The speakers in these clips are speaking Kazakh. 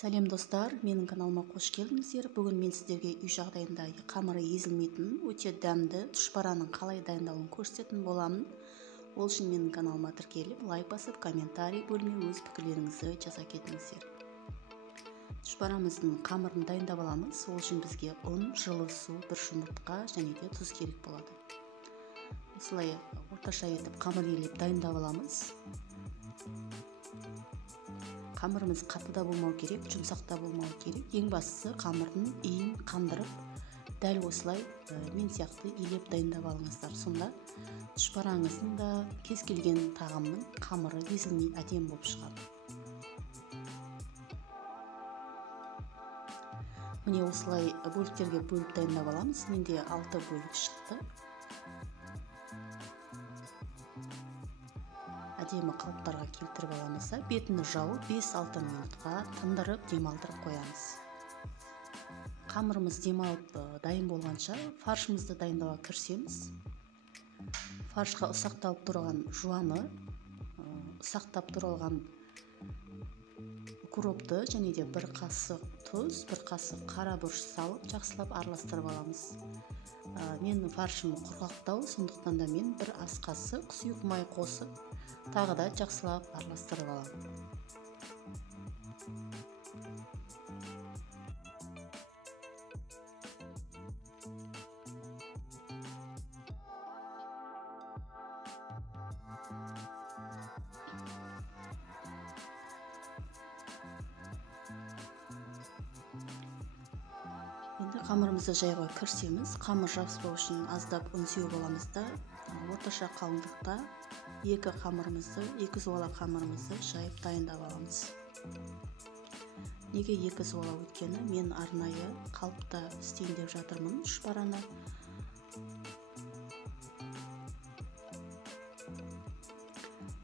Сәлем достар, менің каналыма қош келдіңіздер. Бүгін мен сіздерге үй жағдайында қамыры езілмейтін, өте дәмді тұшпараның қалай дайындалуын көрсететін боламын. Ол үшін менің каналыма тіркеліп, лайк басып, комментарий бөліміне өз пікірлеріңізді жаза кетіңіздер. Тұшпарамыздың қамырын дайындап аламыз. Ол үшін бізге ұн, жылы су, бір жұмыртқа және де тұз керек болады. Осылай орташа етіп қамыр елеп дайындап аламыз. Қамырымыз қатты да болмау керек, жұмсақ та болмау керек. Ең бастысы қамырдың иін қандырып, дәл осылай мен сияқты елеп дайындап алыңыздар. Сонда тұшпараңыздың да кез келген тағамның қамыры езілмей әдемі болып шығады. Міне осылай бөліктерге бөліп дайындап аламыз. Менде 6 бөлік шықты. Әдемі қалыптарға келтіріп аламыз. Бетіні жауып 5-6 минутқа тындырып демалдырып қоямыз. Қамырымыз демалып дайын болғанша фаршымызды дайындауға кірісеміз. Фаршқа ұсақталып тұрған жуаны, ұсақтап тұрған укропты және де 1 қасық тұз, 1 қасық қара бұрыш салып, жақсылап араластырып аламыз. Менің фаршым құрғақтау, сондықтан да мен 1 ас қасық сұйық май қосып, тағы да жақсылап араластырып аламын. Енді қамырымызды жайға кірісеміз. Қамыр жабыспау үшін аздап ұн сеуіп аламыз да, орташа қалыңдықта 2 суала қамырымызды жайып дайындап аламыз. Неге 2 суала өткені? Мен арнайы қалыпта істейін деп жатырмын тұшпараны.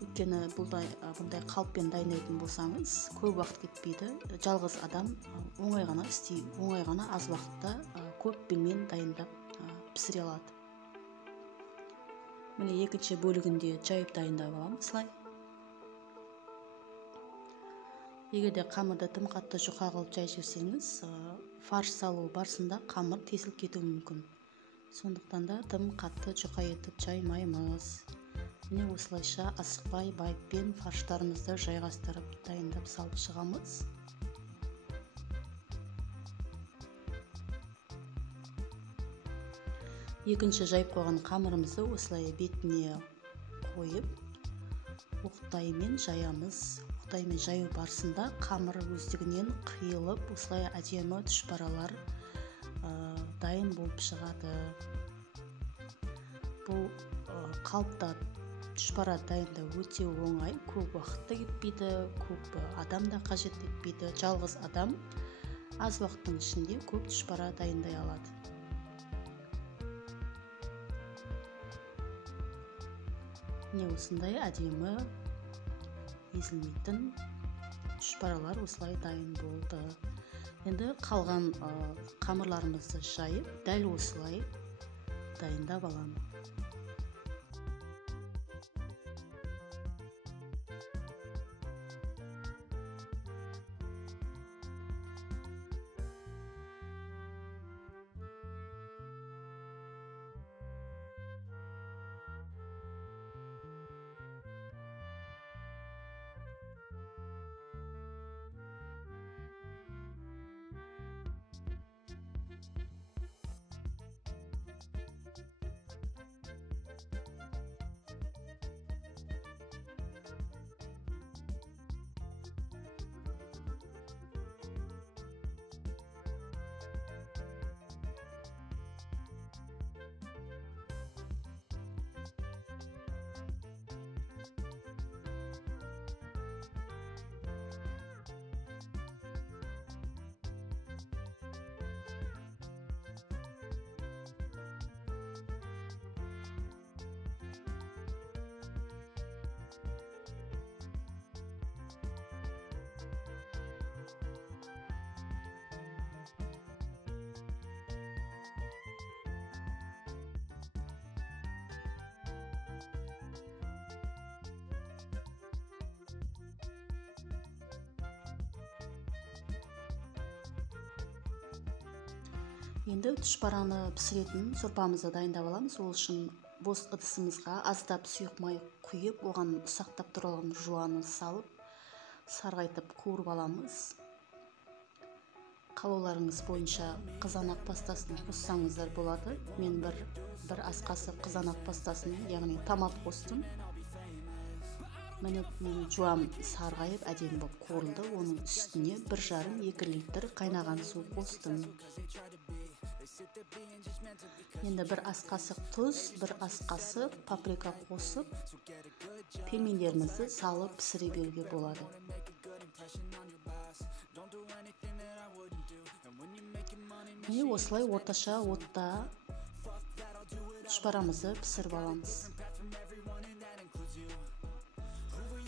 Өйткені бұндай қалыппен дайындайтын болсаңыз, көп уақыт кетпейді. Жалғыз адам оңай ғана аз уақытта көп білмен дайындап пісіре алады. Міне екінші бөлігінде жайып дайындап аламын осылай. Егерде қамырды тым қатты жұқа қылып жай жіберсеңіз, фарш салу барысында қамыр тесіліп кетуі мүмкін. Сондықтан да тым қатты жұқа етіп жаймаймыз. Міне осылайша асықпай байыппен фарштарымызды жайғастырып дайындап салып шығамыз. Екінші жайып қойған қамырымызды осылай бетіне қойып, оқтаймен жаямыз. Оқтаймен жаю барысында қамыр өздігінен қиылып, осылай әдемі тұшпаралар дайын болып шығады. Бұл қалыпта тұшпара дайындау өте оңай, көп уақытта кетпейді, көп адам да қажет етпейді. Жалғыз адам аз уақыттың ішінде көп тұшпара дайындай алады. Міне осындай әдемі езілмейтін тұшпаралар осылай дайын болды. Енді қалған қамырларымызды жайып, дәл осылай дайындап аламын. Енді тұшпараны пісіретін сорпамызды дайындап аламыз. Ол үшін бос ыдысымызға аздап сұйық май құйып, оған ұсақтап тұрған жуаны салып, сарғайтып қуырып аламыз. Қалауларыңыз бойынша қызанақ пастасын қоссаңыздар болады. Мен бір ас қасық қызанақ пастасын, яғни томат қостым. Міне жуам сарғайып әдемі болып қуырылды. Оның үстіне 1,5-2 литр қайнаған су қостым. Енді 1 ас қасық тұз, 1 ас қасық паприка қосып, пельмендерімізді салып пісіре беруге болады. Міне осылай орташа отта тұшпарамызды пісіріп аламыз.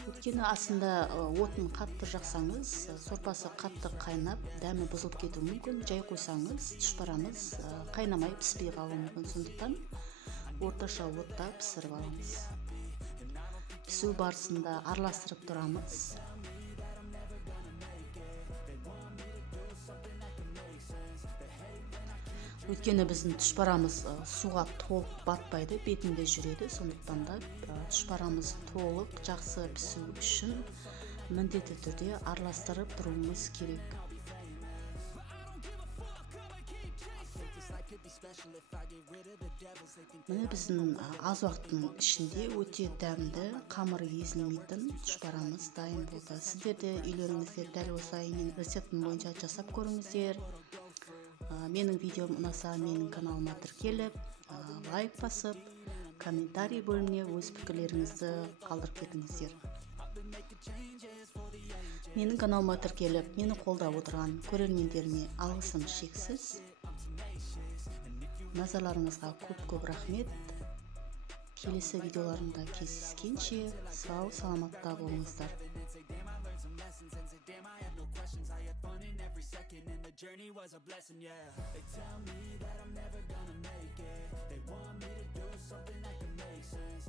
Өйткені асында отын қатты жақсаңыз, сорпасы қатты қайнап, дәмі бұзылып кетуі мүмкін. Жай қойсаңыз, тұшпарамыз қайнамай піспей қалуы мүмкін. Сондықтан орташа отта пісіріп аламыз. Пісу барысында араластырып тұрамыз. Өйткені біздің тұшпарамыз суға толық батпайды, бетінде жүреді. Сондықтан да тұшпарамыз толық жақсы пісу үшін міндетті түрде араластырып тұруымыз керек. Міне біздің аз уақыттың ішінде өте дәмді, қамыры езілмейтін тұшпарамыз дайын болды. Сіздер де үйлеріңізде дәл осылай рецептім бойынша жасап көріңіздер. Менің видеом ұнаса, менің каналыма тіркеліп, лайк басып, комментарий бөліміне өз пікірлеріңізді қалдырып кетіңіздер. Менің каналыма тіркеліп, мені қолдап отырған көрермендеріме алғысым шексіз. Назарларыңызға көп рахмет. Келесі видеоларымда кездескенше сау саламатта болыңыздар. Journey was a blessing, yeah. They tell me that I'm never gonna make it. They want me to do something that can make sense.